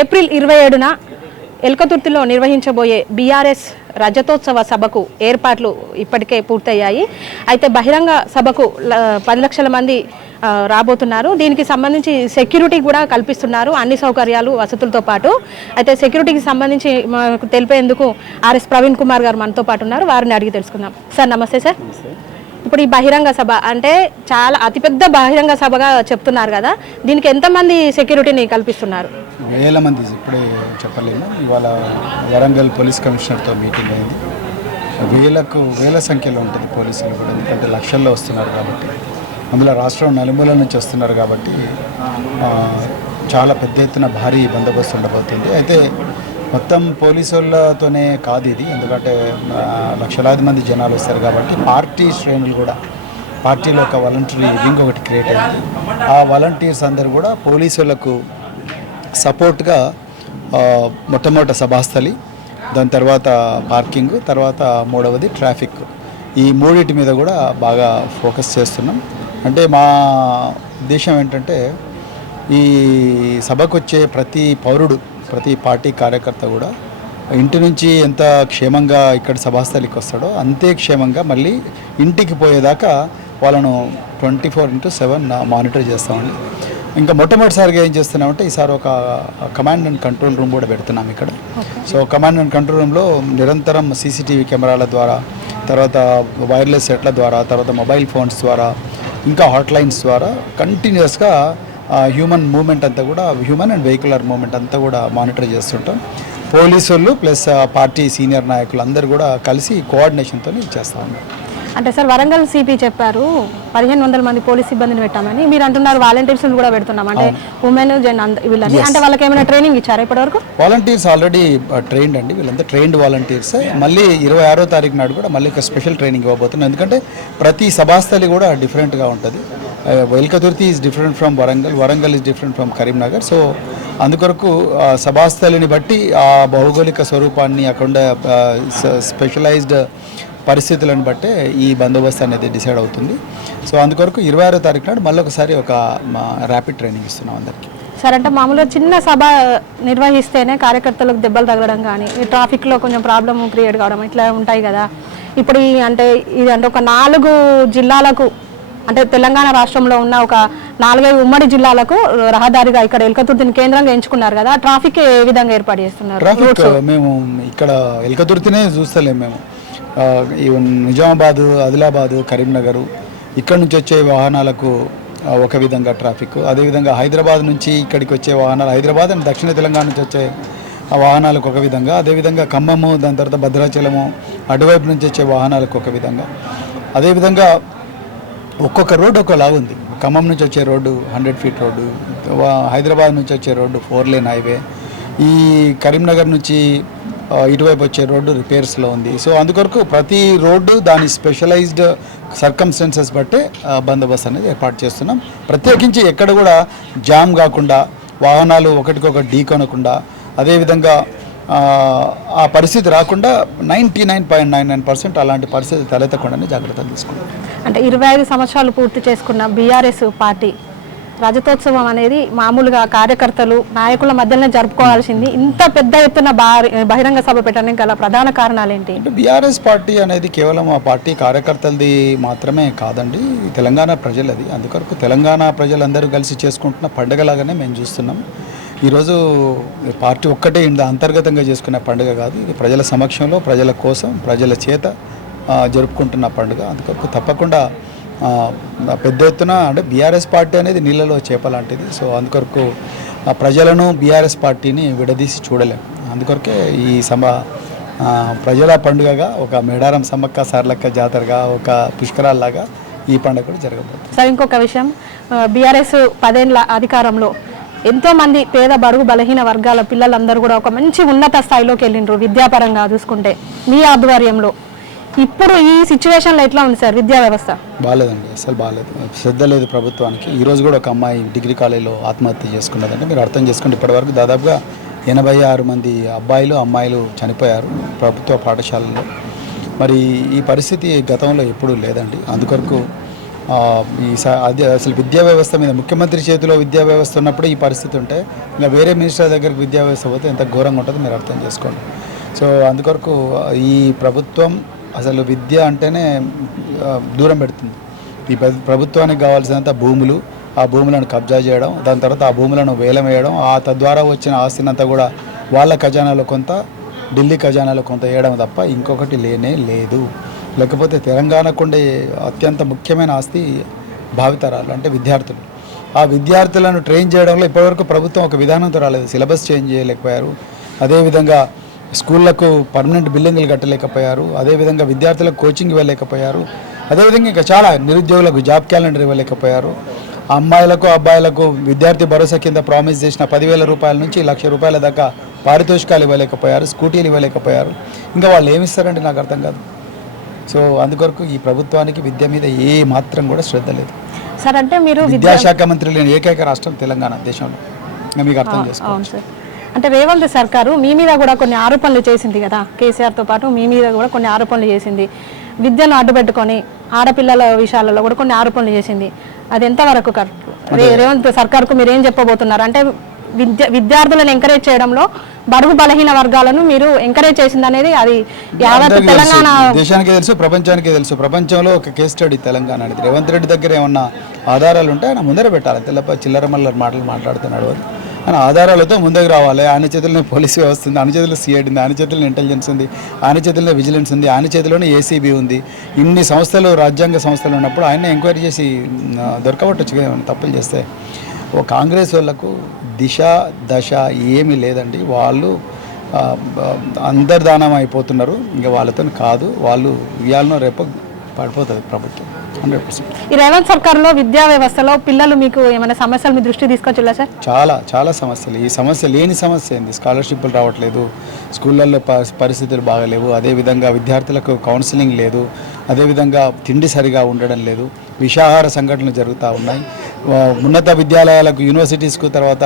April 27న ఎల్కతుర్తిలో నిర్వహించబోయే BRS రజతోత్సవ సభకు ఏర్పాట్లు ఇప్పటికే పూర్తయ్యాయి. అయితే బహిరంగ సభకు 10 లక్షల మంది రాబోతున్నారు. దీనికి సంబంధించి సెక్యూరిటీ కూడా కల్పిస్తున్నారు, అన్ని సౌకర్యాలు వసతులతో పాటు. అయితే సెక్యూరిటీకి సంబంధించి మాకు తెలిపేందుకు ఆర్ఎస్ ప్రవీణ్ కుమార్ గారు మనతో పాటు ఉన్నారు. వారిని అడిగి తెలుసుకుందాం. సార్ నమస్తే. సార్, ఇప్పుడు ఈ బహిరంగ సభ అంటే చాలా అతిపెద్ద బహిరంగ సభగా చెప్తున్నారు కదా, దీనికి ఎంతమంది సెక్యూరిటీని కల్పిస్తున్నారు? వేల మంది, ఇప్పుడే చెప్పలేము. ఇవాళ వరంగల్ పోలీస్ కమిషనర్తో మీటింగ్ అయింది. వేల సంఖ్యలో ఉంటుంది పోలీసులు కూడా, ఎందుకంటే లక్షల్లో వస్తున్నారు కాబట్టి, అందులో రాష్ట్రం నలుమూలల నుంచి వస్తున్నారు కాబట్టి చాలా పెద్ద ఎత్తున భారీ బందోబస్తు ఉండబోతుంది. అయితే మొత్తం పోలీసులతోనే కాదు ఇది, ఎందుకంటే లక్షలాది మంది జనాలు వస్తారు కాబట్టి పార్టీ శ్రేణులు కూడా, పార్టీలో ఒక వాలంటరీ వింగ్ ఒకటి క్రియేట్ అయింది. ఆ వాలంటీర్స్ అందరూ కూడా పోలీసులకు సపోర్ట్గా మొట్టమొదటి సభాస్థలి, దాని తర్వాత పార్కింగ్, తర్వాత మూడవది ట్రాఫిక్, ఈ మూడింటి మీద కూడా బాగా ఫోకస్ చేస్తున్నాం. అంటే మా ఉద్దేశం ఏంటంటే ఈ సభకు వచ్చే ప్రతి పౌరుడు, ప్రతి పార్టీ కార్యకర్త కూడా ఇంటి నుంచి ఎంత క్షేమంగా ఇక్కడ సభాస్థలికి వస్తాడో అంతే క్షేమంగా మళ్ళీ ఇంటికి పోయేదాకా వాళ్ళను 24/7 మానిటర్ చేస్తామండి. ఇంకా మొట్టమొదటిసారిగా ఏం చేస్తున్నామంటే ఈసారి ఒక కమాండ్ అండ్ కంట్రోల్ రూమ్ కూడా పెడుతున్నాం ఇక్కడ. సో కమాండ్ అండ్ కంట్రోల్ రూమ్లో నిరంతరం సీసీటీవీ కెమెరాల ద్వారా, తర్వాత వైర్లెస్ సెట్ల ద్వారా, తర్వాత మొబైల్ ఫోన్స్ ద్వారా, ఇంకా హాట్లైన్స్ ద్వారా కంటిన్యూస్గా హ్యూమన్ మూమెంట్ అంతా కూడా, హ్యూమన్ అండ్ వెహికులర్ మూమెంట్ అంతా కూడా మానిటర్ చేస్తుంటాం. పోలీసులు ప్లస్ పార్టీ సీనియర్ నాయకులు అందరూ కూడా కలిసి కోఆర్డినేషన్తో చేస్తూ ఉన్నారు. అంటే సార్, వరంగల్ సిపి చెప్పారు 1500 మంది పోలీస్ సిబ్బందిని పెట్టామని, మీరు అంటున్నారు వాలంటీర్స్ కూడా పెడుతున్నాం. అంటే ఉమెన్ జెన్ వీళ్ళని, అంటే వాళ్ళకి ఏమైనా ట్రైనింగ్ ఇచ్చారా ఇప్పటివరకు? వాలంటీర్స్ ఆల్రెడీ ట్రైన్డ్ అండి, వీళ్ళంతా ట్రైన్డ్ వాలంటీర్స్. మళ్ళీ 26వ తారీఖు నాడు కూడా మళ్ళీ ఒక స్పెషల్ ట్రైనింగ్ ఇవ్వబోతున్నాం, ఎందుకంటే ప్రతి సభాస్థలి కూడా డిఫరెంట్గా ఉంటుంది. Elkathurthi is different from Warangal, Warangal is different from Karimnagar. So అందుకొరకు సభాస్థలిని బట్టి ఆ భౌగోళిక స్వరూపాన్ని, అక్కడ స్పెషలైజ్డ్ పరిస్థితులను బట్టే ఈ బందోబస్తు అనేది డిసైడ్ అవుతుంది. సో అందుకొరకు 26వ తారీఖు నాడు మళ్ళీ ఒకసారి ఒక ర్యాపిడ్ ట్రైనింగ్ ఇస్తున్నాం అందరికీ. సార్, అంటే మామూలుగా చిన్న సభ నిర్వహిస్తేనే కార్యకర్తలకు దెబ్బలు తగలడం కానీ, ట్రాఫిక్లో కొంచెం ప్రాబ్లమ్ క్రియేట్ కావడం ఇట్లా ఉంటాయి కదా. ఇప్పుడు అంటే ఇదంటే ఒక 4 జిల్లాలకు, అంటే తెలంగాణ రాష్ట్రంలో ఉన్న ఒక 4-5 ఉమ్మడి జిల్లాలకు రహదారిగా ఇక్కడ ఎల్కతుర్తిని కేంద్రంగా ఎంచుకున్నారు కదా, ట్రాఫిక్ ఏ విధంగా ఏర్పాటు చేస్తున్నారు? ట్రాఫిక్ మేము ఇక్కడ ఎల్కతుర్తినే చూస్తలేము. మేము నిజామాబాదు, ఆదిలాబాదు, కరీంనగరు ఇక్కడ నుంచి వచ్చే వాహనాలకు ఒక విధంగా ట్రాఫిక్, అదేవిధంగా హైదరాబాద్ నుంచి ఇక్కడికి వచ్చే వాహనాలు, హైదరాబాద్ అండ్ దక్షిణ తెలంగాణ నుంచి వచ్చే వాహనాలకు ఒక విధంగా, అదేవిధంగా ఖమ్మము, దాని తర్వాత భద్రాచలము అటువైపు నుంచి వచ్చే వాహనాలకు ఒక విధంగా, అదేవిధంగా ఒక్కొక్క రోడ్డు ఒకలా ఉంది. ఖమ్మం నుంచి వచ్చే రోడ్డు 100 ఫీట్ రోడ్డు, హైదరాబాద్ నుంచి వచ్చే రోడ్డు 4 లేన్ హైవే, ఈ కరీంనగర్ నుంచి ఇటువైపు వచ్చే రోడ్డు రిపేర్స్లో ఉంది. సో అందుకొరకు ప్రతి రోడ్డు దాని స్పెషలైజ్డ్ సర్కమ్స్టెన్సెస్ బట్టే బందోబస్తు అనేది ఏర్పాటు చేస్తున్నాం. ప్రత్యేకించి ఎక్కడ కూడా జామ్ కాకుండా, వాహనాలు ఒకటికొకటి ఢీకొనకుండా, అదేవిధంగా ఆ పరిస్థితి రాకుండా 99.99% అలాంటి పరిస్థితి తలెత్తకుండానే జాగ్రత్తలు తీసుకుంటాం. అంటే 25 సంవత్సరాలు పూర్తి చేసుకున్న బీఆర్ఎస్ పార్టీ రజతోత్సవం అనేది మామూలుగా కార్యకర్తలు, నాయకుల మధ్యలోనే జరుపుకోవాల్సింది, ఇంత పెద్ద ఎత్తున బహిరంగ సభ పెట్టడానికి గల ప్రధాన కారణాలు ఏంటి? అంటే బీఆర్ఎస్ పార్టీ అనేది కేవలం ఆ పార్టీ కార్యకర్తలది మాత్రమే కాదండి, తెలంగాణ ప్రజలది. అందుకొరకు తెలంగాణ ప్రజలందరూ కలిసి చేసుకుంటున్న పండుగలాగానే మేము చూస్తున్నాం. ఈరోజు పార్టీ ఒక్కటే అంతర్గతంగా చేసుకునే పండుగ కాదు, ఇది ప్రజల సమక్షంలో, ప్రజల కోసం, ప్రజల చేత జరుపుకుంటున్న పండుగ. అందుకొరకు తప్పకుండా పెద్ద ఎత్తున, అంటే బీఆర్ఎస్ పార్టీ అనేది నీళ్ళలో చేప లాంటిది. సో అందుకొరకు ప్రజలను, బీఆర్ఎస్ పార్టీని విడదీసి చూడలేము. అందుకొరకే ఈ ప్రజల పండుగగా, ఒక మేడారం సమ్మక్క సార్లక్క జాతరగా, ఒక పుష్కరాల్లాగా ఈ పండుగ కూడా జరగబోతుంది. సార్, ఇంకొక విషయం, బీఆర్ఎస్ 10 ఏళ్ల అధికారంలో ఎంతోమంది పేద, బడుగు, బలహీన వర్గాల పిల్లలందరూ కూడా ఒక మంచి ఉన్నత స్థాయిలోకి వెళ్ళిండ్రు విద్యాపరంగా చూసుకుంటే మీ ఆధ్వర్యంలో. ఇప్పుడు ఈ సిచ్యువేషన్లో ఎట్లా ఉంది సార్ విద్యా వ్యవస్థ? బాగాలేదండి, అసలు బాగాలేదు, శ్రద్ధ లేదు ప్రభుత్వానికి. ఈరోజు కూడా ఒక అమ్మాయి డిగ్రీ కాలేజీలో ఆత్మహత్య చేసుకున్నదంటే మీరు అర్థం చేసుకోండి. ఇప్పటివరకు దాదాపుగా 86 మంది అబ్బాయిలు, అమ్మాయిలు చనిపోయారు ప్రభుత్వ పాఠశాలల్లో. మరి ఈ పరిస్థితి గతంలో ఎప్పుడూ లేదండి. అందుకొరకు అది అసలు విద్యా వ్యవస్థ మీద ముఖ్యమంత్రి చేతిలో విద్యా వ్యవస్థ ఉన్నప్పుడు ఈ పరిస్థితి ఉంటే ఇంకా వేరే మినిస్టర్ దగ్గరికి విద్యా వ్యవస్థ పోతే ఎంత ఘోరంగా ఉంటుందో మీరు అర్థం చేసుకోండి. సో అందుకొరకు ఈ ప్రభుత్వం అసలు విద్య అంటేనే దూరం పెడుతుంది. ఈ ప్రభుత్వానికి కావాల్సినంత భూములు, ఆ భూములను కబ్జా చేయడం, దాని తర్వాత ఆ భూములను వేలం వేయడం, ఆ తద్వారా వచ్చిన ఆస్తినంతా కూడా వాళ్ళ ఖజానాలో కొంత, ఢిల్లీ ఖజానాలో కొంత వేయడం తప్ప ఇంకొకటి లేనే లేదు. లేకపోతే తెలంగాణకు ఉండే అత్యంత ముఖ్యమైన ఆస్తి భావితరాలు అంటే విద్యార్థులు. ఆ విద్యార్థులను ట్రైన్ చేయడంలో ఇప్పటివరకు ప్రభుత్వం ఒక విధానంతో రాలేదు. సిలబస్ చేంజ్ చేయలేకపోయారు, అదేవిధంగా స్కూళ్లకు పర్మనెంట్ బిల్డింగ్లు కట్టలేకపోయారు, అదేవిధంగా విద్యార్థులకు కోచింగ్ ఇవ్వలేకపోయారు, అదేవిధంగా ఇంకా చాలా నిరుద్యోగులకు జాబ్ క్యాలెండర్ ఇవ్వలేకపోయారు. అమ్మాయిలకు అబ్బాయిలకు విద్యార్థి భరోసా కింద ప్రామిస్ చేసిన 10,000 రూపాయల నుంచి 1,00,000 రూపాయల దాకా పారితోషికాలు ఇవ్వలేకపోయారు, స్కూటీలు ఇవ్వలేకపోయారు. ఇంకా వాళ్ళు ఏమిస్తారంటే నాకు అర్థం కాదు. సో అందుకొరకు ఈ ప్రభుత్వానికి విద్య మీద ఏ మాత్రం కూడా శ్రద్ధ లేదు. సార్ అంటే మీరు విద్యాశాఖ మంత్రి లేని ఏకైక రాష్ట్రం తెలంగాణ దేశంలో. ఇంకా మీకు అర్థం చేసుకోవాలి. సార్ అంటే రేవంత్ సర్కారు మీ మీద కూడా కొన్ని ఆరోపణలు చేసింది కదా, కేసీఆర్తో పాటు మీ మీద కూడా కొన్ని ఆరోపణలు చేసింది. విద్యను అడ్డుపెట్టుకొని ఆడపిల్లల విషయాలలో కూడా కొన్ని ఆరోపణలు చేసింది. అది ఎంతవరకు కరెక్ట్? రేవంత్ సర్కార్కు మీరు ఏం చెప్పబోతున్నారు? అంటే విద్యార్థులను ఎంకరేజ్ చేయడంలో బడుగు బలహీన వర్గాలను మీరు ఎంకరేజ్ చేసింది అనేది అది యావత్ తెలంగాణ దేశానికి తెలుసు, ప్రపంచానికి తెలుసు. ప్రపంచంలో ఒక కేస్ స్టడీ తెలంగాణ అనేది. రేవంత్ రెడ్డి దగ్గర ఏమన్నా ఆధారాలు ఉంటే ఆయన ముందర పెట్టాలి. తెల్లప చిల్లర మల్లర మాటలు మాట్లాడుతున్నాడు అని ఆయన ఆధారాలతో ముందుకు రావాలి. ఆయన చేతుల్లోనే పోలీసు వ్యవస్థ ఉంది, ఆయన చేతిలో సిఐడి ఉంది, ఆయన చేతుల్లో ఇంటెలిజెన్స్ ఉంది, ఆయన చేతుల్లో విజిలెన్స్ ఉంది, ఆయన చేతిలోనే ఏసీబీ ఉంది. ఇన్ని సంస్థలు, రాజ్యాంగ సంస్థలు ఉన్నప్పుడు ఆయన ఎంక్వైరీ చేసి దొరకబట్టొచ్చు కదా తప్పులు చేస్తే. ఓ కాంగ్రెస్ వాళ్ళకు దిశ దశ ఏమీ లేదండి. వాళ్ళు అంతర్ధానం అయిపోతున్నారు. ఇంకా వాళ్ళతో కాదు, వాళ్ళు ఇవాళనో రేపు పడిపోతుంది ప్రభుత్వం 100%. ఈ రేవంత్ సర్కార్లో విద్యా వ్యవస్థలో పిల్లలు మీకు ఏమైనా సమస్యలు మీ దృష్టి తీసుకొచ్చిలా సార్? చాలా చాలా సమస్యలు. ఈ సమస్య లేని సమస్య ఏంది? స్కాలర్షిప్లు రావట్లేదు, స్కూళ్ళల్లో పరిస్థితులు బాగలేవు, అదేవిధంగా విద్యార్థులకు కౌన్సిలింగ్ లేదు, అదేవిధంగా తిండి సరిగా ఉండడం లేదు, విషాహార సంఘటనలు జరుగుతూ ఉన్నాయి. ఉన్నత విద్యాలయాలకు, యూనివర్సిటీస్కు, తర్వాత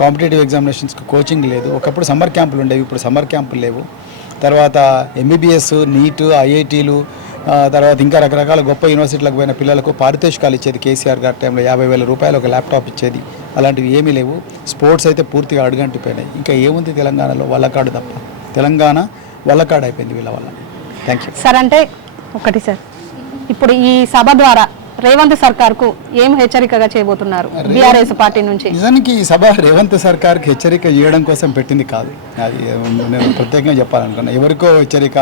కాంపిటేటివ్ ఎగ్జామినేషన్స్కి కోచింగ్ లేదు. ఒకప్పుడు సమ్మర్ క్యాంపులు ఉండేవి, ఇప్పుడు సమ్మర్ క్యాంపులు లేవు. తర్వాత ఎంబీబీఎస్, నీట్, ఐఐటీలు, తర్వాత ఇంకా రకరకాల గొప్ప యూనివర్సిటీలకు పోయిన పిల్లలకు పారితోషికాలు ఇచ్చేది కేసీఆర్ గారి టైంలో. 50,000 రూపాయలు ఒక ల్యాప్టాప్ ఇచ్చేది. అలాంటివి ఏమీ లేవు. స్పోర్ట్స్ అయితే పూర్తిగా అడుగంటిపోయినాయి. ఇంకా ఏముంది తెలంగాణలో? వల్లకాడు తప్ప. తెలంగాణ వల్లకాడు అయిపోయింది వీళ్ళ వల్ల. Thank you sir. అంటే ఒకటి సార్, ఇప్పుడు ఈ సభ ద్వారా రేవంత్ సర్కార్కు ఏం హెచ్చరికగా చేయబోతున్నారు బీఆర్ఎస్ పార్టీ నుంచి? నిజానికి ఈ సభ రేవంత్ సర్కార్కి హెచ్చరిక చేయడం కోసం పెట్టింది కాదు. అది నేను ప్రత్యేకంగా చెప్పాలనుకున్నా. ఎవరికో హెచ్చరిక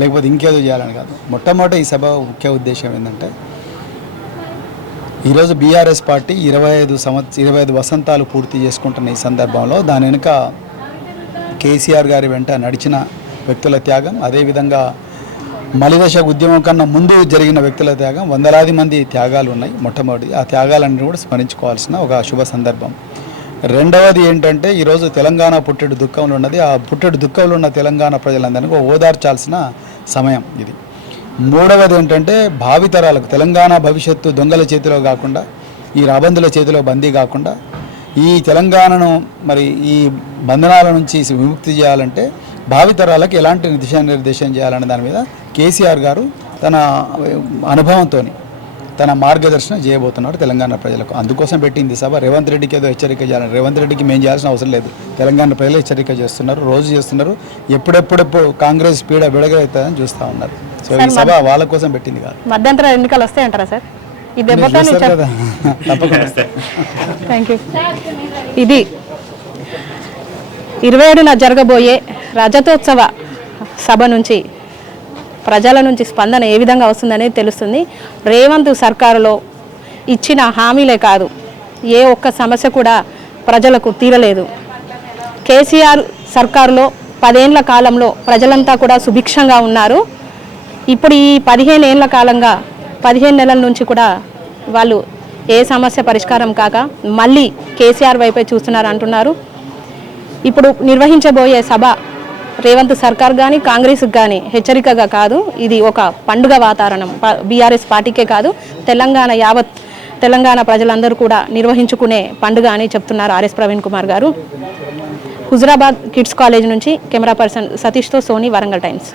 లేకపోతే ఇంకేదో చేయాలని కాదు. మొట్టమొదటి ఈ సభ ముఖ్య ఉద్దేశం ఏంటంటే, ఈరోజు బీఆర్ఎస్ పార్టీ 25 వసంతాలు పూర్తి చేసుకుంటున్న ఈ సందర్భంలో దాని వెనుక కేసీఆర్ గారి వెంట నడిచిన వ్యక్తుల త్యాగం, అదేవిధంగా మలిదశ ఉద్యమం కన్నా ముందు జరిగిన వ్యక్తుల త్యాగం, వందలాది మంది త్యాగాలు ఉన్నాయి. మొట్టమొదటి ఆ త్యాగాలన్నీ కూడా స్మరించుకోవాల్సిన ఒక శుభ సందర్భం. రెండవది ఏంటంటే, ఈరోజు తెలంగాణ పుట్టెడు దుఃఖంలో ఉన్నది. ఆ పుట్టెడు దుఃఖంలో ఉన్న తెలంగాణ ప్రజలందరినీ ఓదార్చాల్సిన సమయం ఇది. మూడవది ఏంటంటే, భావితరాలకు తెలంగాణ భవిష్యత్తు దొంగల చేతిలో కాకుండా, ఈ రాబందుల చేతిలో బందీ కాకుండా, ఈ తెలంగాణను మరి ఈ బంధనాల నుంచి విముక్తి చేయాలంటే భావితరాలకు ఎలాంటి దిశానిర్దేశం చేయాలనే దాని మీద కేసీఆర్ గారు తన అనుభవంతో తన మార్గదర్శనం చేయబోతున్నాడు తెలంగాణ ప్రజలకు. అందుకోసం పెట్టింది సభ. రేవంత్ రెడ్డికి ఏదో హెచ్చరిక చేయాలని, రేవంత్ రెడ్డికి మేము చేయాల్సిన అవసరం లేదు. తెలంగాణ ప్రజలు హెచ్చరిక చేస్తున్నారు, రోజు చేస్తున్నారు. ఎప్పుడెప్పుడు కాంగ్రెస్ పీడ విడగవుతుందని చూస్తూ ఉన్నారు. సో ఈ సభ వాళ్ళ కోసం పెట్టింది కాదు. మధ్యంతర ఎన్నికలు వస్తాయంటారా సార్? తప్పకుండా. Thank you. ఇది 27న జరగబోయే రజతోత్సవ సభ నుంచి ప్రజల నుంచి స్పందన ఏ విధంగా వస్తుందనేది తెలుస్తుంది. రేవంత్ సర్కారులో ఇచ్చిన హామీలే కాదు, ఏ ఒక్క సమస్య కూడా ప్రజలకు తీరలేదు. కేసీఆర్ సర్కారులో 10 ఏళ్ల కాలంలో ప్రజలంతా కూడా సుభిక్షంగా ఉన్నారు. ఇప్పుడు ఈ 15 ఏళ్ల కాలంగా 15 నెలల నుంచి కూడా వాళ్ళు ఏ సమస్య పరిష్కారం కాక మళ్ళీ కేసీఆర్ వైపే చూస్తున్నారు అంటున్నారు. ఇప్పుడు నిర్వహించబోయే సభ రేవంత్ సర్కార్ కానీ కాంగ్రెస్కి కానీ హెచ్చరికగా కాదు, ఇది ఒక పండుగ వాతావరణం. బీఆర్ఎస్ పార్టీకే కాదు, యావత్ తెలంగాణ ప్రజలందరూ కూడా నిర్వహించుకునే పండుగ అని చెప్తున్నారు ఆర్ఎస్ ప్రవీణ్ కుమార్ గారు. హుజురాబాద్ కిడ్స్ కాలేజ్ నుంచి కెమెరా పర్సన్ సతీష్తో సోనీ, వరంగల్ టైమ్స్.